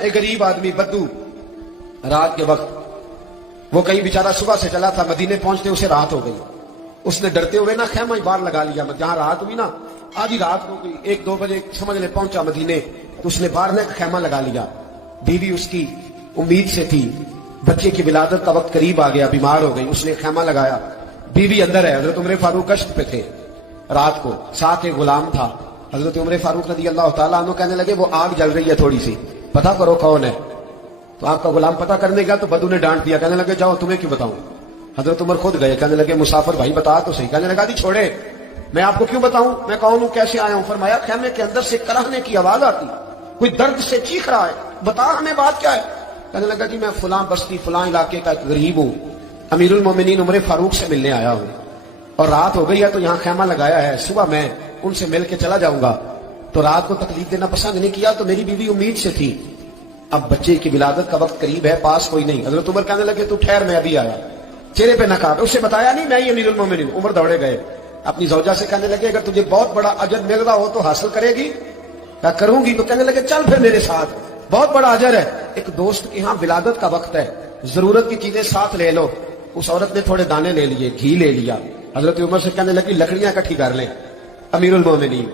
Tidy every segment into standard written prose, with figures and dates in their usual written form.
ایک غریب آدمی بدو رات کے وقت وہ کہیں بیچارہ صبح سے چلا تھا، مدینے پہنچتے اسے رات ہو گئی. اس نے ڈرتے ہوئے نا خیمہ باہر لگا لیا. جہاں رات ہوئی نا آدھی رات ہو گئی، 1-2 بجے سمجھ لے پہنچا مدینے، تو اس نے باہر نے خیمہ لگا لیا. بیوی اس کی امید سے تھی، بچے کی ولادت کا وقت قریب آ گیا، بیمار ہو گئی، اس نے خیمہ لگایا. بیوی اندر ہے، حضرت عمر فاروق گشت پہ تھے رات کو، ساتھ ایک غلام تھا. حضرت عمر فاروق رضی اللہ تعالیٰ عنہ کہنے لگے وہ آگ جل رہی ہے تھوڑی سی، پتہ کرو کون ہے. تو آپ کا غلام پتہ کرنے گیا تو بدو نے ڈانٹ دیا، کہنے لگے جاؤ تمہیں کیوں بتاؤں. حضرت عمر خود گئے، کہنے لگے مسافر بھائی بتا تو صحیح. کہنے لگا جی چھوڑے، میں آپ کو کیوں بتاؤں، میں کون ہوں، کیسے آیا ہوں. فرمایا خیمے کے اندر سے کراہنے کی آواز آتی، کوئی درد سے چیخ رہا ہے، بتا ہمیں بات کیا ہے. کہنے لگا جی میں فلاں بستی فلاں علاقے کا ایک غریب ہوں، امیر المومنین عمر فاروق سے ملنے آیا ہوں، اور رات ہو گئی ہے تو یہاں خیمہ لگایا ہے، صبح میں ان سے مل کے چلا جاؤں گا. تو رات کو تکلیف دینا پسند نہیں کیا، تو میری بیوی امید سے تھی، اب بچے کی ولادت کا وقت قریب ہے، پاس کوئی نہیں. حضرت عمر کہنے لگے تو ٹھہر میں ابھی آیا. چہرے پہ نقاب، اسے بتایا نہیں میں ہی امیر المومنین. عمر دوڑے گئے، اپنی زوجہ سے کہنے لگے اگر تجھے بہت بڑا اجر مل رہا ہو تو حاصل کرے گی. کیا کروں گی. تو کہنے لگے چل پھر میرے ساتھ، بہت بڑا اجر ہے. ایک دوست کے ہاں ولادت کا وقت ہے، ضرورت کی چیزیں ساتھ لے لو. اس عورت نے تھوڑے دانے لے لیے، گھی لے لیا. حضرت عمر سے کہنے لگی لکڑیاں اکٹھی کر لیں. امیر المومنین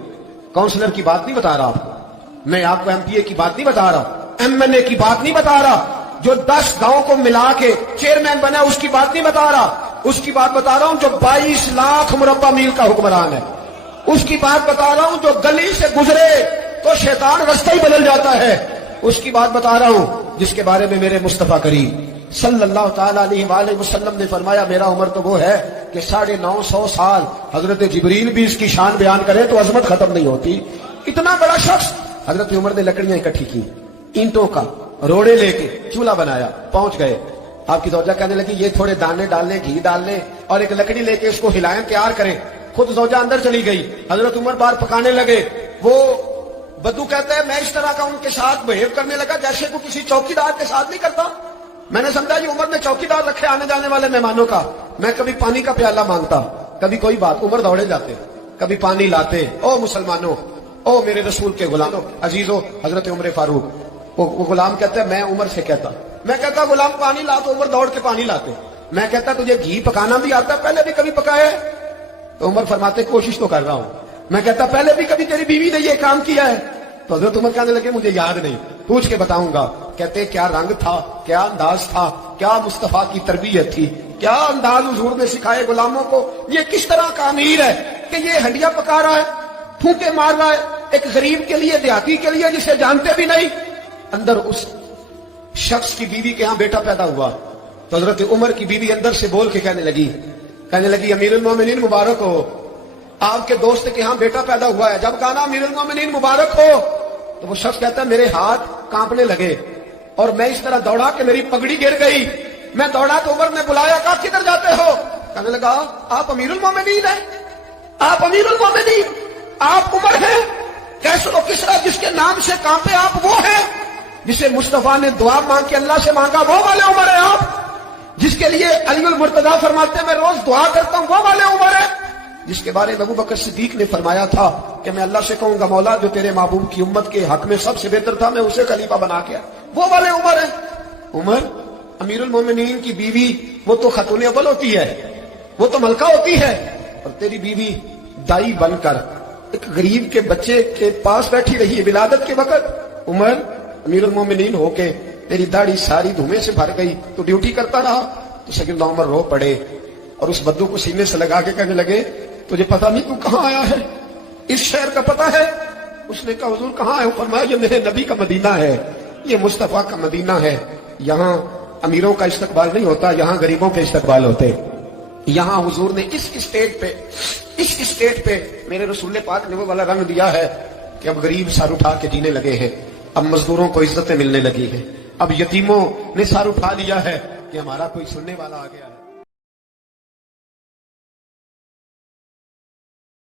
کاؤنسلر کی بات نہیں بتا رہا آپ کو، میں آپ کو MP A کی بات نہیں بتا رہا، MLA کی بات نہیں بتا رہا، جو 10 گاؤں کو ملا کے چیئرمین بنا اس کی بات نہیں بتا رہا. اس کی بات بتا رہا ہوں جو 22 لاکھ مربع میل کا حکمران ہے. اس کی بات بتا رہا ہوں جو گلی سے گزرے تو شیطان رستہ ہی بدل جاتا ہے. اس کی بات بتا رہا ہوں جس کے بارے میں میرے مصطفیٰ کریم صلی اللہ تعالیٰ علیہ وآلہ وسلم نے فرمایا میرا عمر تو وہ ہے کہ 950 سال حضرت جبریل بھی اس کی شان بیان کرے تو عظمت ختم نہیں ہوتی. اتنا بڑا شخص. حضرت عمر نے لکڑیاں اکٹھی کی، اینٹوں کا روڑے لے کے چولہا بنایا، پہنچ گئے. آپ کی زوجہ کہنے لگی یہ تھوڑے دانے ڈال لیں، گھی ڈال لیں اور ایک لکڑی لے کے اس کو ہلائیں، تیار کریں. خود زوجہ اندر چلی گئی، حضرت عمر باہر پکانے لگے. وہ بدو کہتا ہے میں اس طرح کا ان کے ساتھ بہیو کرنے لگا جیسے کو کسی چوکیدار کے ساتھ نہیں کرتا. میں نے سمجھا یہ عمر نے چوکیدار رکھے آنے جانے والے مہمانوں کا. میں کبھی پانی کا پیالہ مانگتا، کبھی کوئی بات، عمر دوڑے جاتے، کبھی پانی لاتے. او مسلمانوں، او میرے رسول کے غلاموں عزیزو، حضرت عمر فاروق. وہ غلام کہتا ہے میں عمر سے کہتا، میں کہتا غلام پانی لا تو عمر دوڑ کے پانی لاتے. میں کہتا تجھے گھی پکانا بھی آتا ہے، پہلے بھی کبھی پکایا ہے؟ تو عمر فرماتے کوشش تو کر رہا ہوں. میں کہتا پہلے بھی کبھی تیری بیوی نے یہ کام کیا ہے؟ تو حضرت عمر کہنے لگے مجھے یاد نہیں، پوچھ کے بتاؤں گا. کہتے کیا رنگ تھا، کیا انداز تھا، کیا مصطفیٰ کی تربیت تھی، کیا انداز حضور نے سکھائے غلاموں کو. یہ کس طرح کا امیر ہے کہ یہ ہڈیاں پکا رہا ہے، پھونکے مار رہا ہے ایک غریب کے لیے، دیہاتی کے لیے جسے جانتے بھی نہیں. اندر اس شخص کی بیوی کے ہاں بیٹا پیدا ہوا تو حضرت عمر کی بیوی اندر سے بول کے کہنے لگی امیر المومنین مبارک ہو، آپ کے دوست کے ہاں بیٹا پیدا ہوا ہے. جب کہا نا امیر المومنین مبارک ہو تو وہ شخص کہتا ہے میرے ہاتھ کانپنے لگے اور میں اس طرح دوڑا کہ میری پگڑی گر گئی. میں دوڑا تو عمر نے بلایا، کہا کدھر جاتے ہو؟ کہنے لگا آپ امیر المومنین ہیں، آپ امیر المومنین، آپ عمر ہیں. کیسے و کس طرح جس کے نام سے کانپے آپ وہ ہیں، جسے مصطفیٰ نے دعا مانگ کے اللہ سے مانگا وہ والے عمر ہیں آپ، جس کے لیے علی المرتضیٰ فرماتے ہیں میں روز دعا کرتا ہوں وہ والے عمر ہیں، جس کے بارے میں ابو بکر صدیق نے فرمایا تھا کہ میں اللہ سے کہوں گا مولا جو تیرے محبوب کی امت کے حق میں سب سے بہتر تھا میں اسے خلیفہ بنا کے وہ والے عمر ہیں. عمر امیر المومنین کی بیوی وہ تو خاتون اول ہوتی ہے، وہ تو ملکہ ہوتی ہے، اور تیری بیوی دائی بن کر ایک غریب کے بچے کے پاس بیٹھی رہی ہے ولادت کے وقت. عمر امیر المومنین ہو کے تیری داڑھی ساری دھومے سے بھر گئی تو ڈیوٹی کرتا رہا. تو سیدنا عمر رو پڑے اور اس بدو کو سینے سے لگا کے کہنے لگے تجھے پتہ نہیں تو کہاں آیا ہے، اس شہر کا پتہ ہے؟ اس نے کہا حضور کہاں ہے؟ فرمایا یہ میرے نبی کا مدینہ ہے، یہ مصطفیٰ کا مدینہ ہے. یہاں امیروں کا استقبال نہیں ہوتا، یہاں غریبوں کے استقبال ہوتے. یہاں حضور نے اس اسٹیٹ پہ میرے رسول پاک نے وہ والا رنگ دیا ہے کہ اب غریب سر اٹھا کے جینے لگے ہیں، اب مزدوروں کو عزتیں ملنے لگی ہیں، اب یتیموں نے سر اٹھا لیا ہے کہ ہمارا کوئی سننے والا آ گیا ہے.